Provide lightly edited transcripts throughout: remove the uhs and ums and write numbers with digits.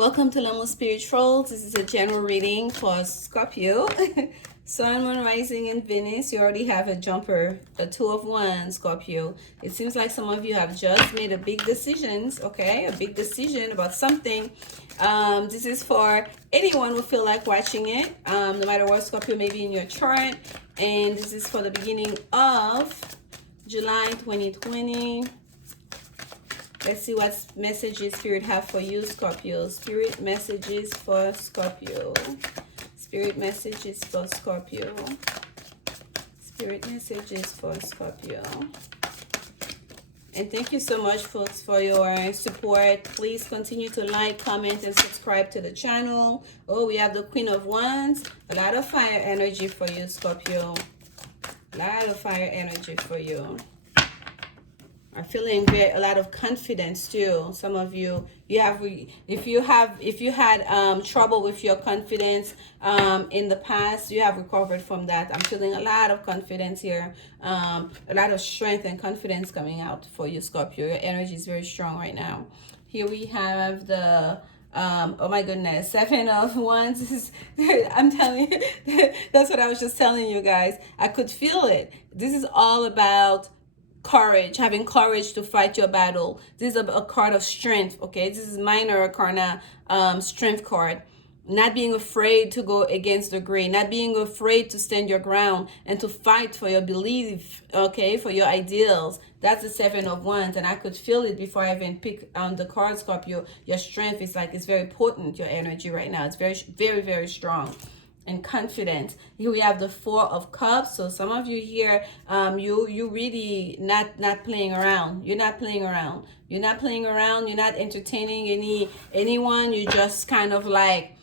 Welcome to Lanmouspiritual. This is a general reading for Scorpio. Sun, Moon, Rising, and Venus. You already have a jumper, a 2 of Wands, Scorpio. It seems like some of you have just made a big decisions, okay? A big decision about something. This is for anyone who feel like watching it, no matter what Scorpio may be in your chart. And this is for the beginning of July 2020. Let's see what messages Spirit have for you, Scorpio. Spirit messages for Scorpio. Spirit messages for Scorpio. Spirit messages for Scorpio. And thank you so much, folks, for your support. Please continue to like, comment, and subscribe to the channel. Oh, we have the Queen of Wands. A lot of fire energy for you, Scorpio. A lot of fire energy for you. I'm feeling a lot of confidence too. Some of you, if you had trouble with your confidence in the past, you have recovered from that. I'm feeling a lot of confidence here, a lot of strength and confidence coming out for you, Scorpio. Your energy is very strong right now. Here we have the oh my goodness, 7 of Wands. I'm telling you, that's what I was just telling you guys. I could feel it. This is all about courage, having courage to fight your battle. This is a card of strength, okay? This is minor arcana strength card. Not being afraid to go against the grain, not being afraid to stand your ground and to fight for your belief, okay, for your ideals. That's the 7 of Wands, and I could feel it before I even pick the card, Scorpio. Your strength is like, it's very potent, your energy right now. It's very, very, very strong and confident. Here we have the 4 of Cups. So some of you here, you really not playing around. You're not playing around. You're not playing around. You're not entertaining anyone. You just kind of like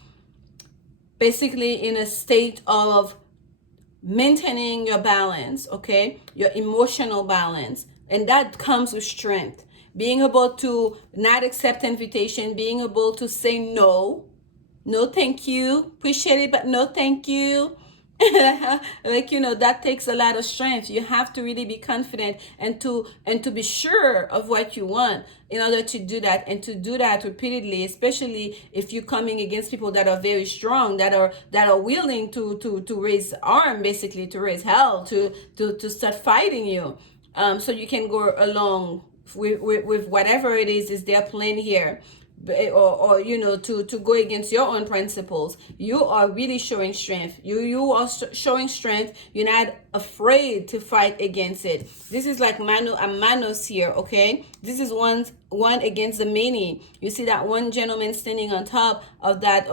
basically in a state of maintaining your balance, okay? Your emotional balance. And that comes with strength. Being able to not accept invitation, being able to say no. No, thank you. Appreciate it, but no, thank you. Like, you know, that takes a lot of strength. You have to really be confident and to be sure of what you want in order to do that, and to do that repeatedly, especially if you're coming against people that are very strong, that are willing to raise arm, basically to raise hell, to start fighting you. So you can go along with whatever it is their plan here. Or you know, to go against your own principles. You are really showing strength. You are showing strength. You're not afraid to fight against it. This is like mano a manos here, okay? This is one against the many. You see that one gentleman standing on top of that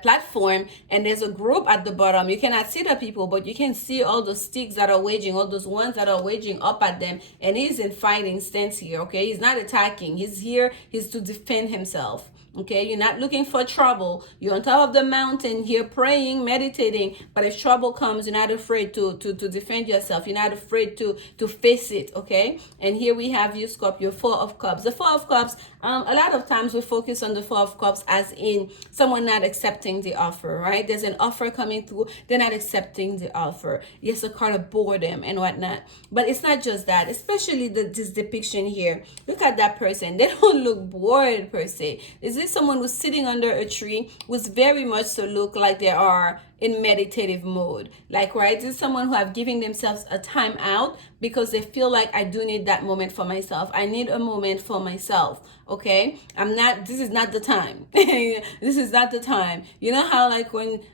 platform, and there's a group at the bottom. You cannot see the people, but you can see all the sticks that are waging, all those ones that are waging up at them, and he's in fighting stance here, okay? He's not attacking. He's here. He's to defend himself. Okay, you're not looking for trouble. You're on top of the mountain here praying, meditating. But if trouble comes, you're not afraid to defend yourself. You're not afraid to face it, okay? And here we have you, Scorpio, 4 of Cups. The 4 of Cups, a lot of times we focus on the 4 of Cups as in someone not accepting the offer, right? There's an offer coming through. They're not accepting the offer. Yes, a card of boredom and whatnot. But it's not just that, especially this depiction here. Look at that person. They don't look bored per se. Is this someone who's sitting under a tree, who's very much so look like they are in meditative mode? Like, right, this is someone who have given themselves a time out because they feel like, I do need that moment for myself. I need a moment for myself, okay? This is not the time. This is not the time. You know how like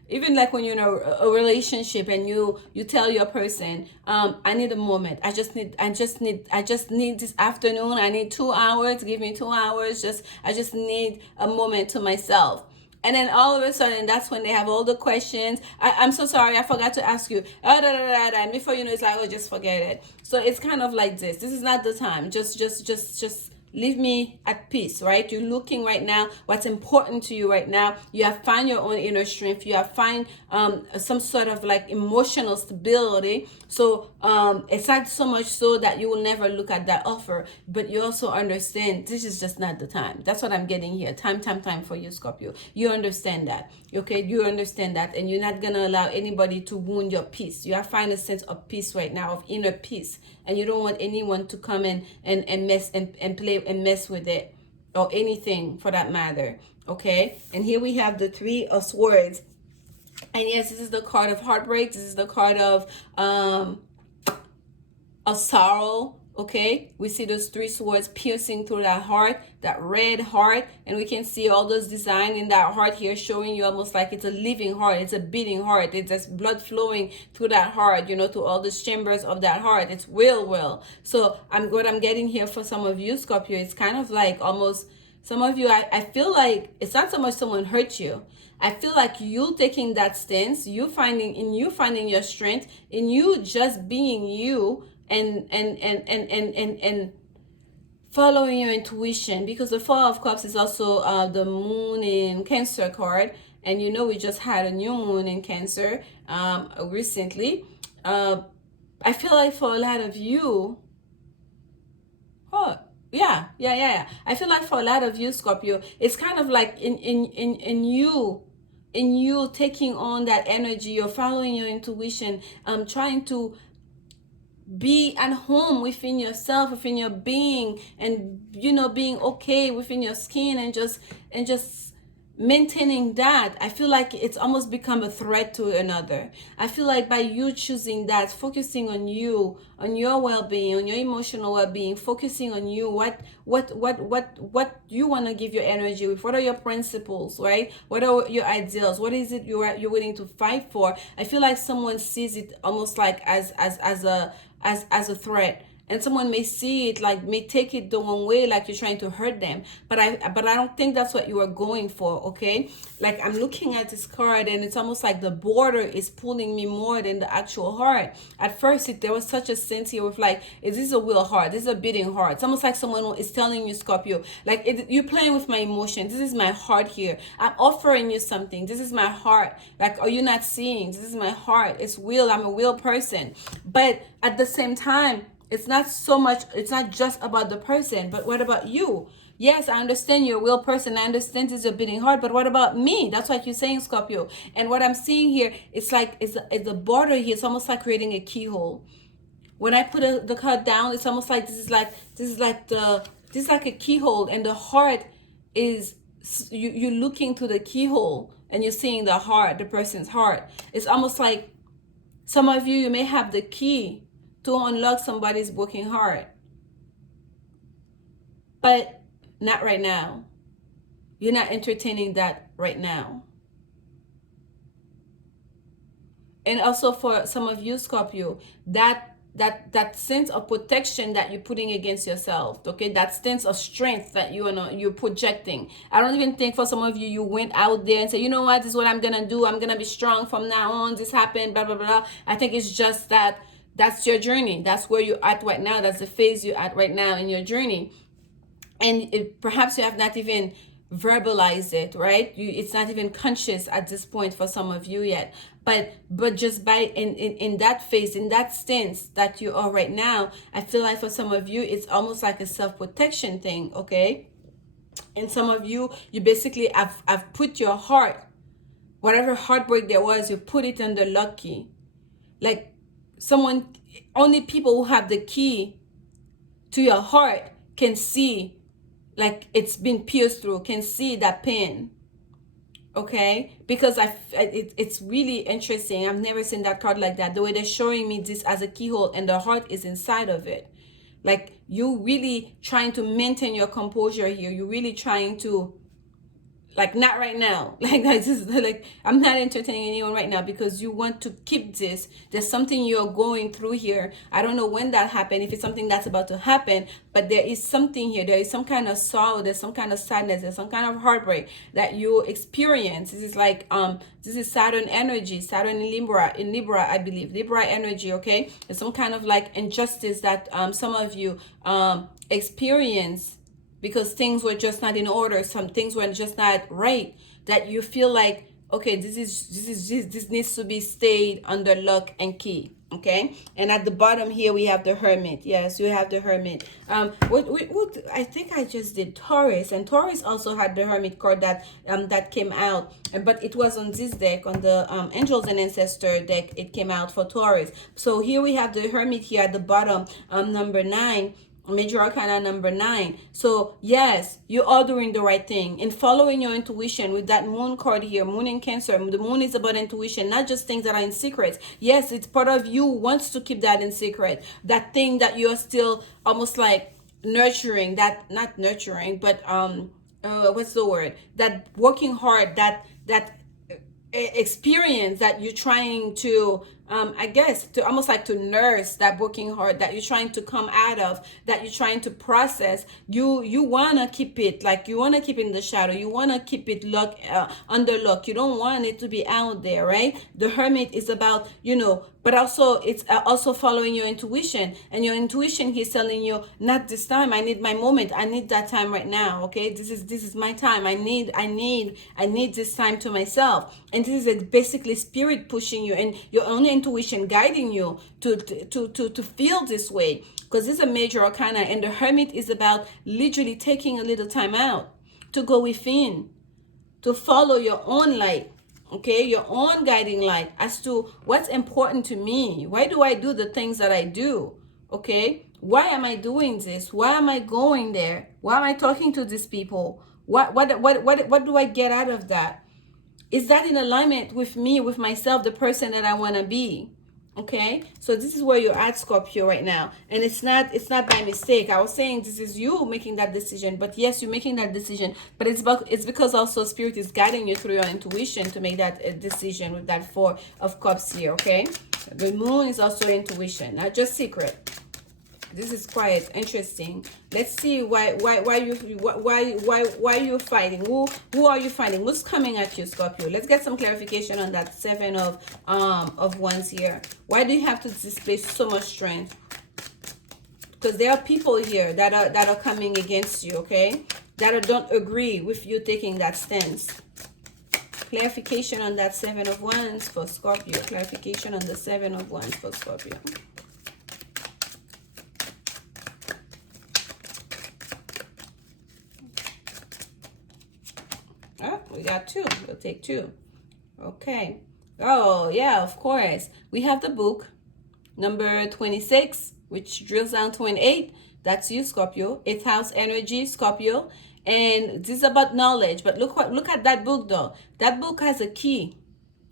even when you're in a relationship and you tell your person, I need a moment. I just need this afternoon. I need 2 hours. Give me 2 hours. I just need a moment to myself. And then all of a sudden, that's when they have all the questions. I'm so sorry, I forgot to ask you. And before you know, it's like, oh, just forget it. So it's kind of like this. This is not the time. Just leave me at peace, right? You're looking right now what's important to you right now. You have found your own inner strength. You have found some sort of like emotional stability. So it's not so much so that you will never look at that offer, but you also understand this is just not the time. That's what I'm getting here. Time for you, Scorpio. You understand that, okay? You understand that, and you're not gonna allow anybody to wound your peace. You have found a sense of peace right now, of inner peace, and you don't want anyone to come in and mess and play and mess with it. or anything for that matter. Okay, and here we have the Three of Swords. And yes, this is the card of heartbreak. This is the card of sorrow. Okay, we see those three swords piercing through that heart, that red heart, and we can see all those design in that heart here, showing you almost like it's a living heart, it's a beating heart, it's just blood flowing through that heart, you know, to all those chambers of that heart. It's will. So I'm getting here for some of you, Scorpio. It's kind of like almost some of you, I feel like it's not so much someone hurt you. I feel like you taking that stance, you finding your strength, in you just being you, and following your intuition, because the Four of Cups is also the Moon in Cancer card, and you know we just had a new moon in Cancer recently. I feel like for a lot of you, yeah. I feel like for a lot of you, Scorpio, it's kind of like in you taking on that energy, you're following your intuition, trying to be at home within yourself, within your being, and you know, being okay within your skin, and just maintaining that. I feel like it's almost become a threat to another. I feel like by you choosing that, focusing on you, on your well-being, on your emotional well-being, focusing on you, what you want to give your energy with, what are your principles, right? What are your ideals, what is it you're willing to fight for? I feel like someone sees it almost like as a threat, and someone may see it like, may take it the wrong way, like you're trying to hurt them, but I don't think that's what you are going for. Okay, like I'm looking at this card, and it's almost like the border is pulling me more than the actual heart. At first there was such a sense here with like, is this a real heart, this is a beating heart? It's almost like someone is telling you, Scorpio, like, you're playing with my emotions, this is my heart here, I'm offering you something, this is my heart, like, are you not seeing, this is my heart, it's real, I'm a real person. But at the same time, it's not just about the person, but what about you? Yes, I understand you're a real person, I understand it's a beating heart, but what about me? That's what you're saying, Scorpio. And what I'm seeing here, it's like, it's a border here, it's almost like creating a keyhole. When I put the card down, it's almost like this is like a keyhole, and the heart is, you're looking through the keyhole and you're seeing the heart, the person's heart. It's almost like some of you may have the key to unlock somebody's broken heart, but not right now. You're not entertaining that right now. And also for some of you, Scorpio, that sense of protection that you're putting against yourself, okay, that sense of strength that you're projecting. I don't even think for some of you, you went out there and said, you know what, this is what I'm gonna do, I'm gonna be strong from now on, this happened, blah blah blah. I think it's just that that's your journey, that's where you're at right now, that's the phase you're at right now in your journey. And perhaps you have not even verbalized it, right? It's not even conscious at this point for some of you yet, but just by in that phase, in that stance that you are right now, I feel like for some of you, it's almost like a self-protection thing. Okay, and some of you basically have put your heart, whatever heartbreak there was, you put it under lock key. Like, only people who have the key to your heart can see, like, it's been pierced through, can see that pain. Okay, because it's really interesting. I've never seen that card like that, the way they're showing me this as a keyhole and the heart is inside of it. Like, you really trying to maintain your composure here, you're really trying to, like, not right now, like, this is like, I'm not entertaining anyone right now, because you want to keep this. There's something you're going through here. I don't know when that happened, if it's something that's about to happen, but there is something here. There is some kind of sorrow, there's some kind of sadness, there's some kind of heartbreak that you experience. This is like this is Saturn energy, Saturn in Libra, I believe, Libra energy. Okay, there's some kind of like injustice that some of you experience, because things were just not in order, some things were just not right, that you feel like, okay, this needs to be stayed under lock and key. Okay, and at the bottom here we have the Hermit. Yes, you have the Hermit. What I think I just did Taurus, and Taurus also had the Hermit card that came out, but it was on this deck, on the Angels and Ancestor deck. It came out for Taurus. So here we have the Hermit here at the bottom, number 9. Major Arcana number 9. So yes, you are doing the right thing in following your intuition with that moon card here. Moon in Cancer. The moon is about intuition, not just things that are in secret. Yes, it's part of you wants to keep that in secret. That thing that you're still almost like nurturing, that not nurturing, but what's the word? That working hard, that experience that you're trying to I guess to almost like to nurse, that working hard that you're trying to come out of, that you're trying to process. You want to keep it, like you want to keep it in the shadow, you want to keep it under lock. You don't want it to be out there, right? The Hermit is about, but also it's also following your intuition, and your intuition he's telling you, not this time, I need my moment, I need that time right now. Okay, this is my time. I need this time to myself. And this is basically spirit pushing you and your own intuition guiding you to feel this way, because this is a major arcana, and the Hermit is about literally taking a little time out to go within, to follow your own light. Okay, your own guiding light as to what's important to me. Why do I do the things that I do? Okay, why am I doing this? Why am I going there? Why am I talking to these people? What do I get out of that? Is that in alignment with me, with myself, the person that I want to be? Okay, so this is where you're at, Scorpio, right now, and it's not by mistake. I was saying this is you making that decision, but yes, you're making that decision, but it's because also spirit is guiding you through your intuition to make that decision with that 4 of Cups here. Okay, the moon is also intuition, not just secret. This is quite interesting. Let's see why you're fighting. Who are you fighting? Who's coming at you, Scorpio? Let's get some clarification on that 7 of Wands here. Why do you have to display so much strength? Because there are people here that are coming against you, okay? That don't agree with you taking that stance. Clarification on that 7 of Wands for Scorpio. Clarification on the 7 of Wands for Scorpio. We got 2. We'll take 2. Okay. Oh, yeah, of course. We have the book, number 26, which drills down to an 8. That's you, Scorpio. 8th house energy, Scorpio. And this is about knowledge. But look at that book, though. That book has a key.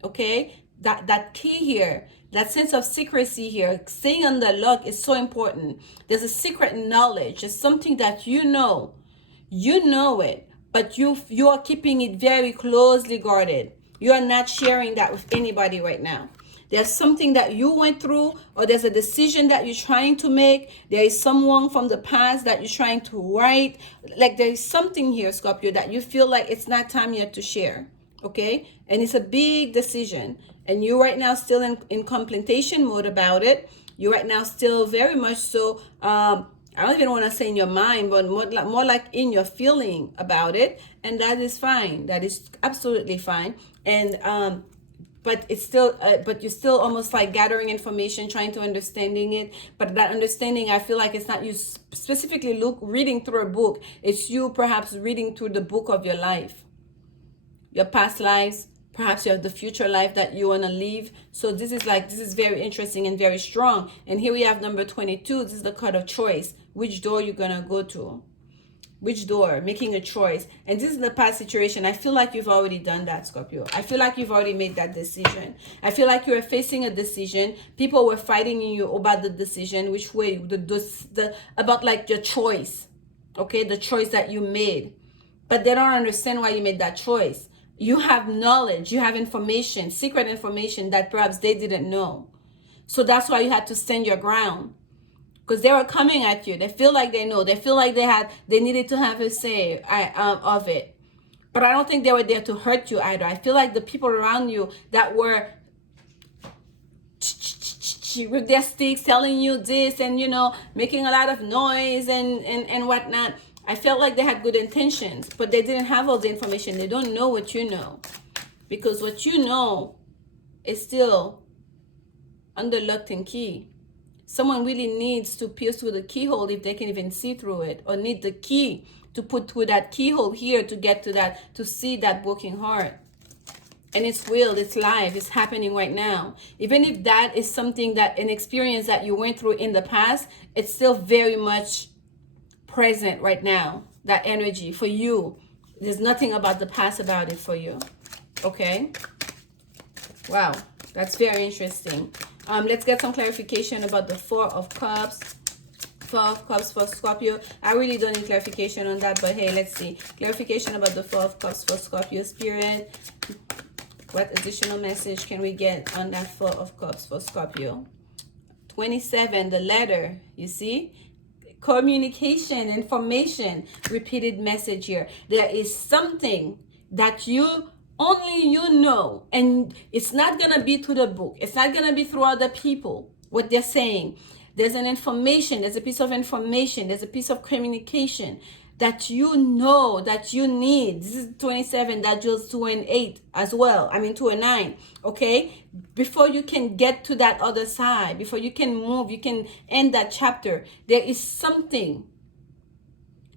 Okay? That key here, that sense of secrecy here, staying on the lock is so important. There's a secret knowledge. It's something that you know. You know it. But you are keeping it very closely guarded. You are not sharing that with anybody right now. There's something that you went through, or there's a decision that you're trying to make. There is someone from the past that you're trying to write. Like there is something here, Scorpio, that you feel like it's not time yet to share. Okay? And it's a big decision. And you're right now still in contemplation mode about it. You're right now still very much so I don't even want to say in your mind, but more like in your feeling about it. And that is fine. That is absolutely fine. And but it's still but you're still almost like gathering information, trying to understanding it. But that understanding, I feel like it's not you specifically reading through a book. It's you perhaps reading through the book of your life, your past lives. Perhaps you have the future life that you want to live. So this is very interesting and very strong. And here we have number 22. This is the card of choice. Which door you're going to go to. Which door? Making a choice. And this is the past situation. I feel like you've already done that, Scorpio. I feel like you've already made that decision. I feel like you're facing a decision. People were fighting you about the decision. Which way? About like your choice. Okay? The choice that you made. But they don't understand why you made that choice. You have knowledge, you have information, secret information that perhaps they didn't know. So that's why you had to stand your ground. Because they were coming at you. They feel like they know. They feel like they needed to have a say of it. But I don't think they were there to hurt you either. I feel like the people around you that were with their sticks telling you this and, making a lot of noise and whatnot. I felt like they had good intentions, but they didn't have all the information. They don't know what you know. Because what you know is still under lock and key. Someone really needs to pierce through the keyhole if they can even see through it, or need the key to put through that keyhole here to get to that, to see that broken heart. And it's real, it's live, it's happening right now. Even if that is something that, an experience that you went through in the past, it's still very much present right now, that energy for you. There's nothing about the past about it for you. Okay? Wow, that's very interesting. Let's get some clarification about the Four of Cups. Four of Cups for Scorpio. I really don't need clarification on that, but hey, let's see. Clarification about the Four of Cups for Scorpio spirit. What additional message can we get on that Four of Cups for Scorpio? 27, the letter, you see? Communication, information, repeated message here. There is something that only you know, and it's not going to be through the book. It's not going to be through other people, what they're saying. There's an information, there's a piece of information, there's a piece of communication that you know that you need. This is 27, that goes 2 and 8 as well. I mean 2 and 9, okay? Before you can get to that other side, before you can move, you can end that chapter, there is something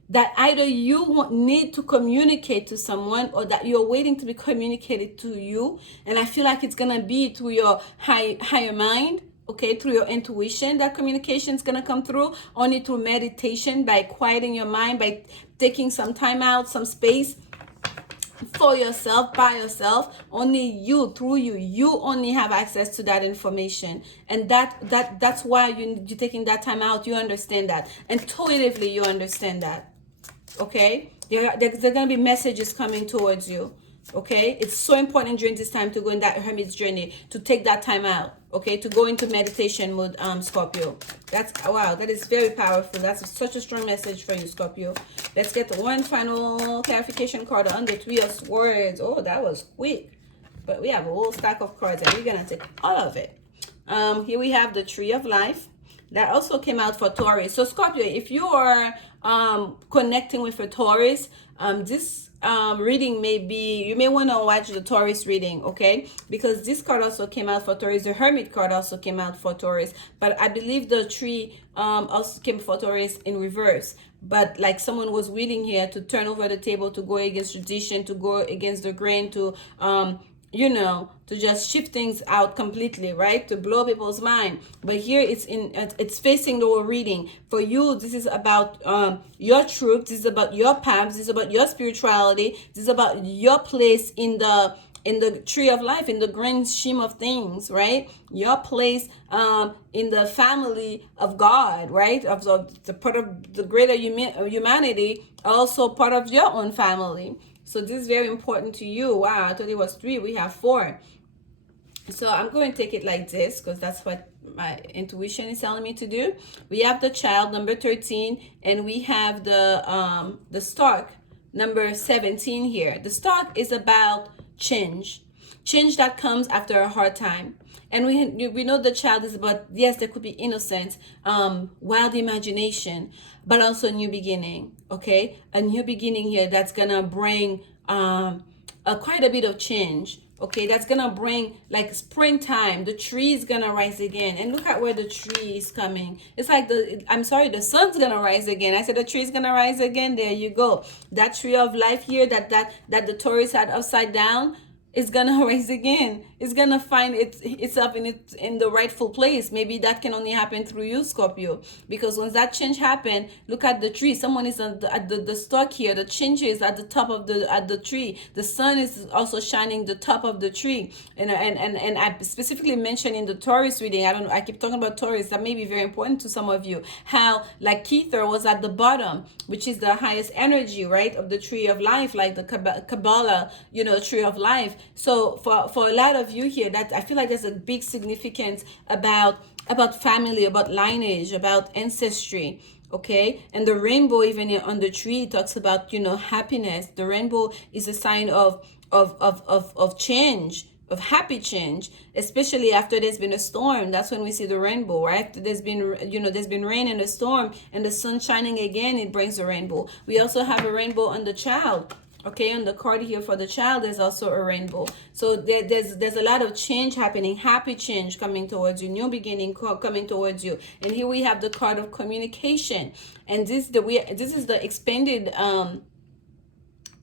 that either you need to communicate to someone or that you're waiting to be communicated to you. And I feel like it's going to be through your higher mind. Okay, through your intuition, that communication is going to come through, only through meditation, by quieting your mind, by taking some time out, some space for yourself, by yourself. Only you, through you only have access to that information. And that's why you're taking that time out. You understand that. Intuitively, you understand that. Okay? There are going to be messages coming towards you. Okay, it's so important during this time to go in that hermit's journey, to take that time out, okay, to go into meditation mode, Scorpio. That's, wow, that is very powerful. That's such a strong message for you, Scorpio. Let's get one final clarification card on the Three of Swords. Oh, that was quick, but we have a whole stack of cards and we're gonna take all of it. Here we have the Tree of Life. That also came out for Taurus. So Scorpio, if you are connecting with a Taurus, this reading may be, you may want to watch the Taurus reading, okay? Because this card also came out for Taurus. The Hermit card also came out for Taurus. But I believe the Tree also came for Taurus in reverse. But like someone was willing here to turn over the table, to go against tradition, to go against the grain, to you know, to just shift things out completely, right? To blow people's mind. But here it's facing the whole reading. For you, this is about your truth. This is about your path. This is about your spirituality. This is about your place in the tree of life, in the grand scheme of things, right? Your place in the family of God, right? Of the part of the greater humanity, also part of your own family. So this is very important to you. Wow, I thought it was 3. We have 4. So I'm going to take it like this because that's what my intuition is telling me to do. We have the Child, number 13, and we have the Stork, number 17 here. The Stork is about change that comes after a hard time. And we know the Child is about, yes, there could be innocence, wild imagination, but also a new beginning, okay? A new beginning here that's gonna bring quite a bit of change, okay? That's gonna bring like springtime. The tree is gonna rise again. And look at where the tree is coming. It's like the sun's gonna rise again. I said the tree is gonna rise again. There you go. That tree of life here that the Taurus had upside down, it's gonna rise again. It's gonna find itself in the rightful place. Maybe that can only happen through you, Scorpio. Because once that change happens, look at the tree. Someone is at the stalk here. The change is at the top of the tree. The sun is also shining the top of the tree. And I specifically mentioned in the Taurus reading, I keep talking about Taurus. That may be very important to some of you. How like Kether was at the bottom, which is the highest energy, right, of the tree of life, like the Kabbalah, you know, tree of life. So for a lot of you here, that I feel like there's a big significance about family, about lineage, about ancestry, okay? And the rainbow, even on the tree, talks about, you know, happiness. The rainbow is a sign of change, of happy change, especially after there's been a storm. That's when we see the rainbow, right? After there's been rain and a storm and the sun shining again, it brings the rainbow. We also have a rainbow on the Child. Okay, on the card here for the Child, there's also a rainbow. So there's a lot of change happening, happy change coming towards you, new beginning coming towards you. And here we have the card of communication, and this is the expanded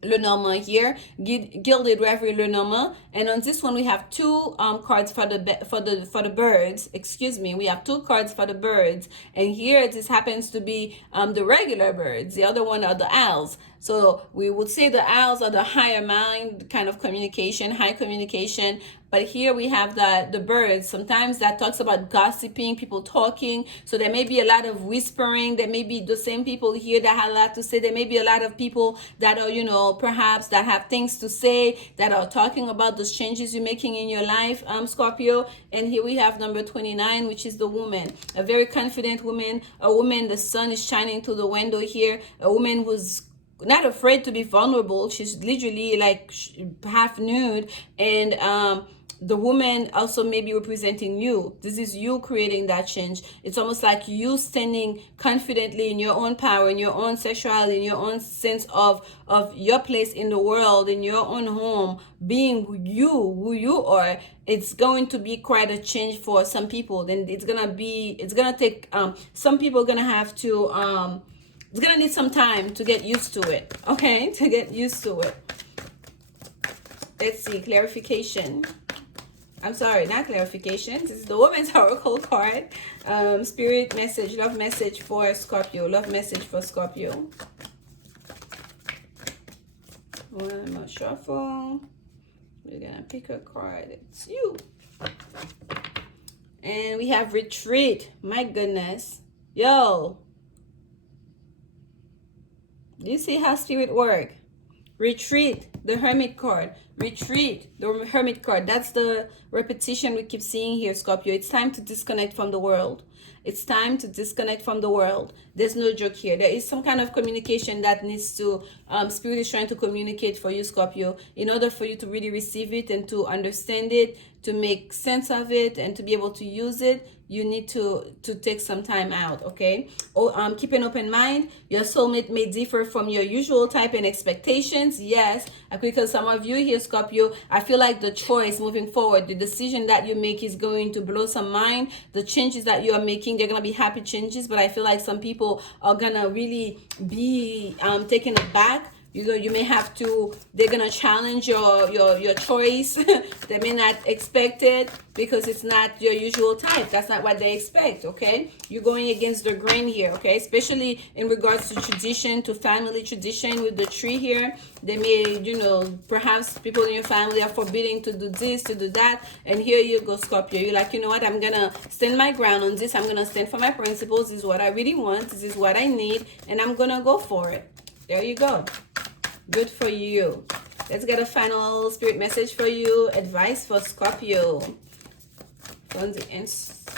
Lenormand here, gilded reverie Lenormand, and on this one we have two cards for the birds. Excuse me, we have two cards for the birds, and here this happens to be the regular birds. The other one are the owls. So we would say the owls are the higher mind kind of communication, high communication. But here we have the birds. Sometimes that talks about gossiping, people talking. So there may be a lot of whispering. There may be the same people here that have a lot to say. There may be a lot of people that are, you know, perhaps that have things to say, that are talking about those changes you're making in your life, Scorpio. And here we have number 29, which is the woman. A very confident woman. A woman, the sun is shining through the window here. A woman who's not afraid to be vulnerable. She's literally like half nude, and the woman also may be representing you. This is you creating that change. It's almost like you standing confidently in your own power, in your own sexuality, in your own sense of your place in the world, in your own home, being who you are. It's going to be quite a change for some people. Then it's gonna take some people are gonna have to it's gonna need some time to get used to it. Okay, to get used to it. Let's see, clarification. I'm sorry, not clarification. This is the Woman's Oracle card. Spirit message, love message for Scorpio. Love message for Scorpio. One more shuffle. We're gonna pick a card. It's you. And we have retreat. My goodness. Yo. Do you see how spirit work? Retreat, the Hermit card. Retreat, the Hermit card. That's the repetition we keep seeing here, Scorpio. It's time to disconnect from the world. It's time to disconnect from the world. There's no joke here. There is some kind of communication that needs to, Spirit is trying to communicate for you, Scorpio, in order for you to really receive it and to understand it, to make sense of it, and to be able to use it. You need to take some time out, okay? Keep an open mind. Your soulmate may differ from your usual type and expectations. Yes, because some of you here, Scorpio, I feel like the choice moving forward, the decision that you make is going to blow some mind. The changes that you are making, they're going to be happy changes, but I feel like some people are going to really be taken aback. You may have to, they're going to challenge your choice. They may not expect it because it's not your usual type. That's not what they expect, okay? You're going against the grain here, okay? Especially in regards to tradition, to family tradition with the tree here. They may, you know, perhaps people in your family are forbidding to do this, to do that. And here you go, Scorpio. You're like, you know what? I'm going to stand my ground on this. I'm going to stand for my principles. This is what I really want. This is what I need. And I'm going to go for it. There you go. Good for you. Let's get a final spirit message for you. Advice for Scorpio. From the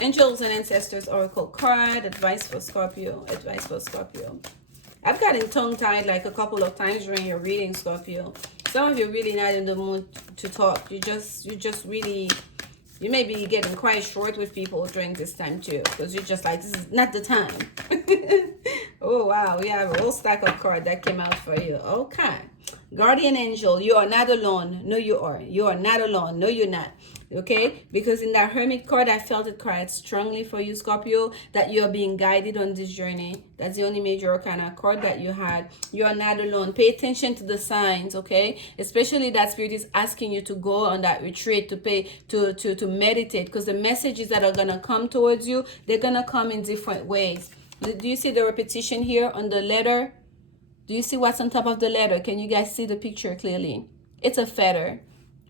Angels and Ancestors Oracle card. Advice for Scorpio. Advice for Scorpio. I've gotten tongue-tied like a couple of times during your reading, Scorpio. Some of you are really not in the mood to talk. You just really... You may be getting quite short with people during this time too, because you're just like, this is not the time. Oh, wow. We have a whole stack of cards that came out for you. Okay. Guardian angel, you are not alone. No, you are. You are not alone. No, you're not. Okay? Because in that Hermit card, I felt it quite strongly for you, Scorpio, that you are being guided on this journey. That's the only major arcana card that you had. You are not alone. Pay attention to the signs, okay? Especially that spirit is asking you to go on that retreat, to meditate, because the messages that are going to come towards you, they're going to come in different ways. Do you see the repetition here on the letter? Do you see what's on top of the letter? Can you guys see the picture clearly? It's a feather.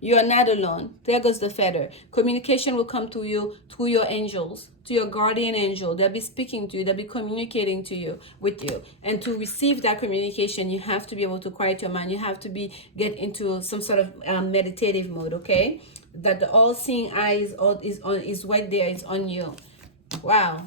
You are not alone. There goes the feather. Communication will come to you through your angels, to your guardian angel. They'll be speaking to you. They'll be communicating to you, with you. And to receive that communication, you have to be able to quiet your mind. You have to get into some sort of meditative mode, okay? That the all-seeing eye is right there. It's on you. Wow.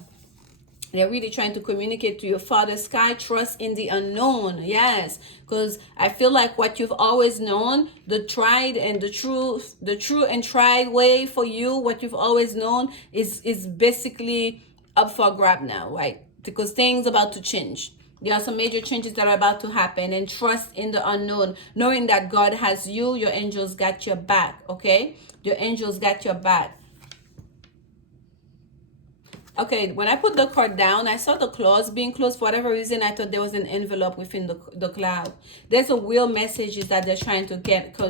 They're really trying to communicate to your Father Sky. Trust in the unknown. Yes, because I feel like what you've always known, the tried and the true and tried way for you, what you've always known is basically up for grab now, right? Because things are about to change. There are some major changes that are about to happen, and trust in the unknown, knowing that God has you. Your angels got your back, okay? Your angels got your back. Okay, when I put the card down, I saw the claws being closed. For whatever reason, I thought there was an envelope within the cloud. There's a real messages that they're trying to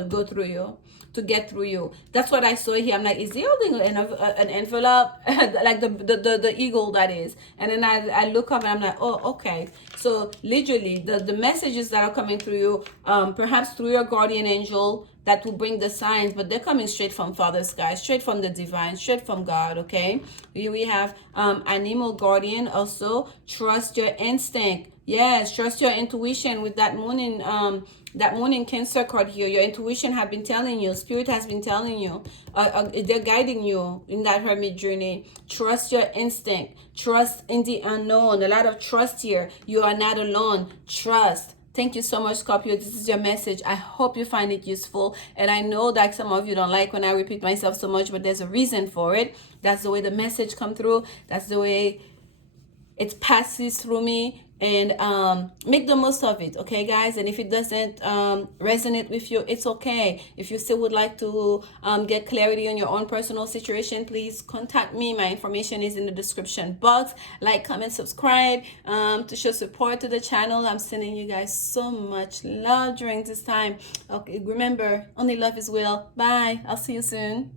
go through you, to get through you. That's what I saw here. I'm like, is he holding an envelope? Like the eagle that is. And then I look up and I'm like, oh, okay. So literally the messages that are coming through you, perhaps through your guardian angel, that will bring the signs, but they're coming straight from Father Sky, straight from the divine, straight from God. Okay, here we have animal guardian. Also, trust your instinct. Yes, trust your intuition. With that moon in Cancer card here, your intuition have been telling you, spirit has been telling you, they're guiding you in that hermit journey. Trust your instinct, trust in the unknown. A lot of trust here. You are not alone. Trust. Thank you so much, Scorpio. This is your message. I hope you find it useful. And I know that some of you don't like when I repeat myself so much, but there's a reason for it. That's the way the message come through. That's the way it passes through me. And make the most of it, okay, guys? And if it doesn't resonate with you, it's okay. If you still would like to get clarity on your own personal situation, please contact me. My information is in the description box. Like, comment, subscribe to show support to the channel. I'm sending you guys so much love during this time. Okay, remember, only love is real. Bye. I'll see you soon.